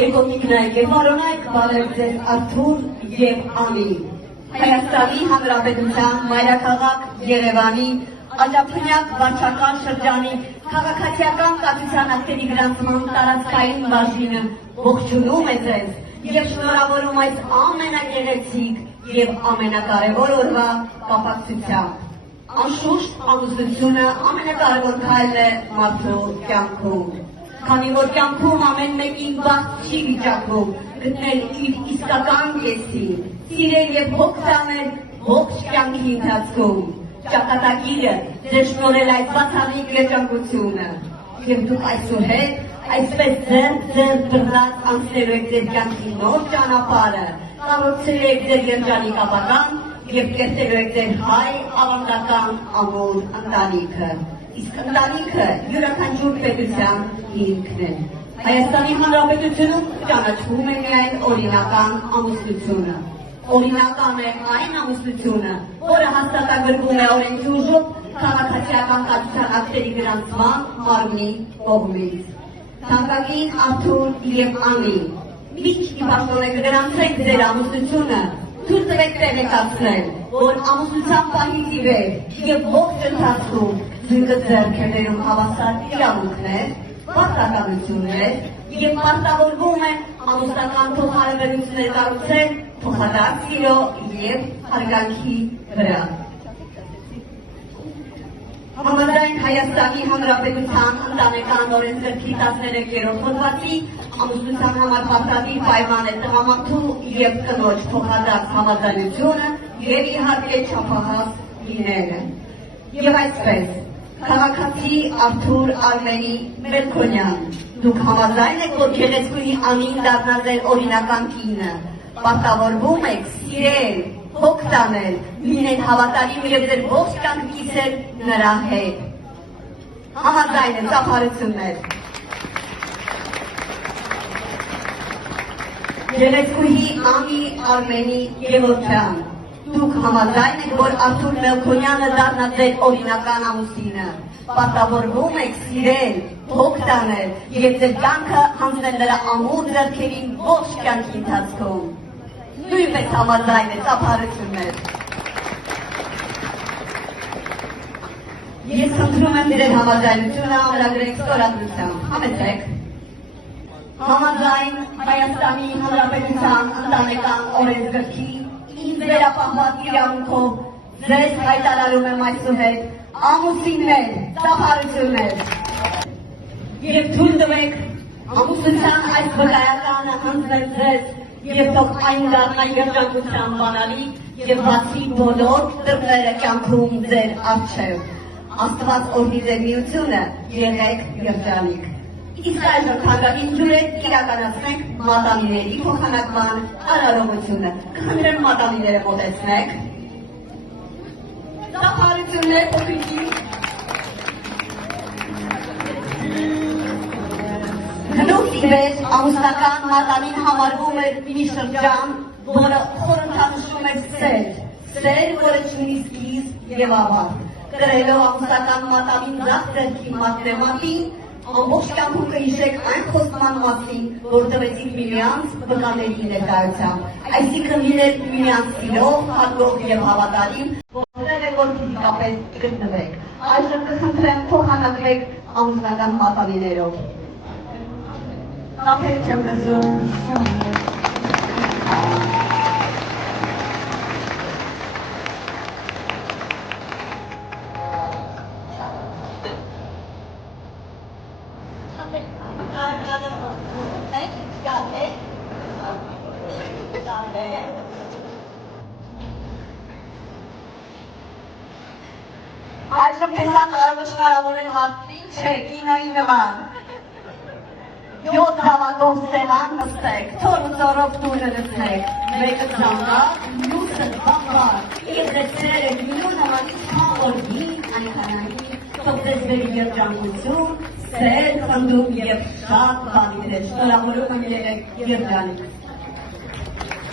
երկոտիկներ և վարոնայք բարևձեր Արթուր և Անի, Հայաստանի Հանրապետության մայրաքաղաք Երևանի Աջափնյակ վարչական շրջանի քաղաքացիական կազմության ակտերի գրանցման տարածքային բաժինը ողջունում է ձեզ և շնորհավորում այս ամենագեղեցիկ և ամենակարևոր օրվա կապակցությամբ։ Անշուշտ ամուսնությունը ամենակարևոր քայլն է մարդու կյանքում, քանի որ կյանքում ամեն մեկին բախտ չի վիճակվում գտնել իր իսկական կեսին, սիրել և հոգ տանել ողջ կյանքի ընթացքում։ Ճակատագիրը ձեզ շնորհել այդ բացառիկ երջանկությունը և դուք այսուհետ այսպես ձեռք բռնած անցնելու եք ձեր կյանքի նոր ճանապարհը, կառուցելու եք ձեր երջանիկ ապագան և կերտելու եք ձեր հայ ավանդական ամուր ընտանիքը։ Իսկ ընտանիքը յուրաքանչյուր պետության հիմքն է։ Հայաստանի Հանրապետությունում ճանաչվում է միայն օրինական ամուսնությունը։ Օրինական է այն ամուսնությունը, որը հաստատագրվում է օրենքի ուժով քաղաքացիական կազմության ակտերի գրանցման մարմնի կողմից։ Թանկագին Արթուր և Անի, միշտ ի պաշտոնե կգրանցեք ձեր ամուսնությունը, թույլ տվեք տեղեկացնել, որ ամուսնության պահից ի վեր և ողջ ընթացքում զույգը ձեռք է բերում հավասար իրավունքներ, պարտականություններ և պարտավորվում է ամուսնական փոխհարաբերություններ կառուցել փոխադարձ սիրո և հարգանքի վրա։ Համաձայն Հայաստանի Հանրապետության ընտանեկան օրենսգրքի 13-րդ հոդվածի ամուսնության համար պարտադիր պայման է տղամարդու և կնոջ փոխադարձ համաձայնությունը և իհարկե չափահաս լինելը։ Եվ այսպես, քաղաքացի Արթուր Արմենի Մելքոնյան, դուք համաձայն եք, որ գեղեցկուհի Անին դառնա ձեր օրինական կինը, պարտավորվում եք սիրել, հոգ տանել, լինել հավատարիմ և ձեր ողջ կյանք կիսել նրա հետ։ Համաձայն եմ, ծափարություններ։ Գեղեցկուհի Անի Արմենի Գևորգյան, դուք համաձայն եք, որ Արթուր Մելքոնյանը դառնա ձեր օրինական ամուսինը, պարտավորվում եք սիրել, հոգ տանել և ձեր կյանքը հանձնել նրա ամուր ձեռքերին ողջ կյանքի ընթացքում։ Նույնպես համաձայն է, ծափարություններ։ Ես խնդրում եմ ձեր համաձայնությունը ամրագրեք ստորագրությամբ, համեցեք։ Համաձայն Հայաստանի Հանրապետության ընտանեկան օրենսգրքի ինձ վերապահված իրավունքով ձեզ հայտարարում եմ այսուհետ ամուսիններ, ծափարություններ։ Եվ թույլ տվեք ամուսնության այս վկայականը հանձնել ձեզ և թող այն դառնա երջանկության բանալի և բացի բոլոր դռները կյանքում ձեր առջև։ Աստված օրհնի ձեր միությունը, եղեք երջանիկ։ Իսկ այժմ թանկագին ջուրեր իրականացնենք մատանիների փոխանակման արարողությունը։ Կխնդրեմ մատանիները մոտեցնեք։ Ծափարություններ փոքրիկի։ Հնուց ի վեր ամուսնական մատանին համարվում էր մի շրջան, որը խորհրդանշում էր սեր, որը չունի սկիզբ և ավարտ։ Կրելով ամուսնական մատանին ձախ ձեռքի մատնեմատին, ամբողջ կյանքում կհիշեք այն խոստման մասին, որ տվեցիք միմյանց վկաների ներկայությամբ, այսինքն լինել միմյանց սիրող, հարգող և հավատարիմ, որտեղ է որ ֆիզիկապես գտնվեք։ Այժմ կխնդրեմ փոխանակվեք ամուսնական մատանիներով։ Ապեր չեմ լսում։ Այժմ տեսան արվշնարավորել հարցին չէ, կինոյի նման։ 7 հավակով սեղան նստեք, թոր ու ծորով տունը լցնեք, մեկը ծանգար, մյուսը բաղար, և ձեր սերը գինու նմանից խաղորդի, այնքանային, թող ձեզ բերի երջանկություն, սեր, խնդում և շատ բանիներ, շնորհավորում եմ եղեք երջանիկ։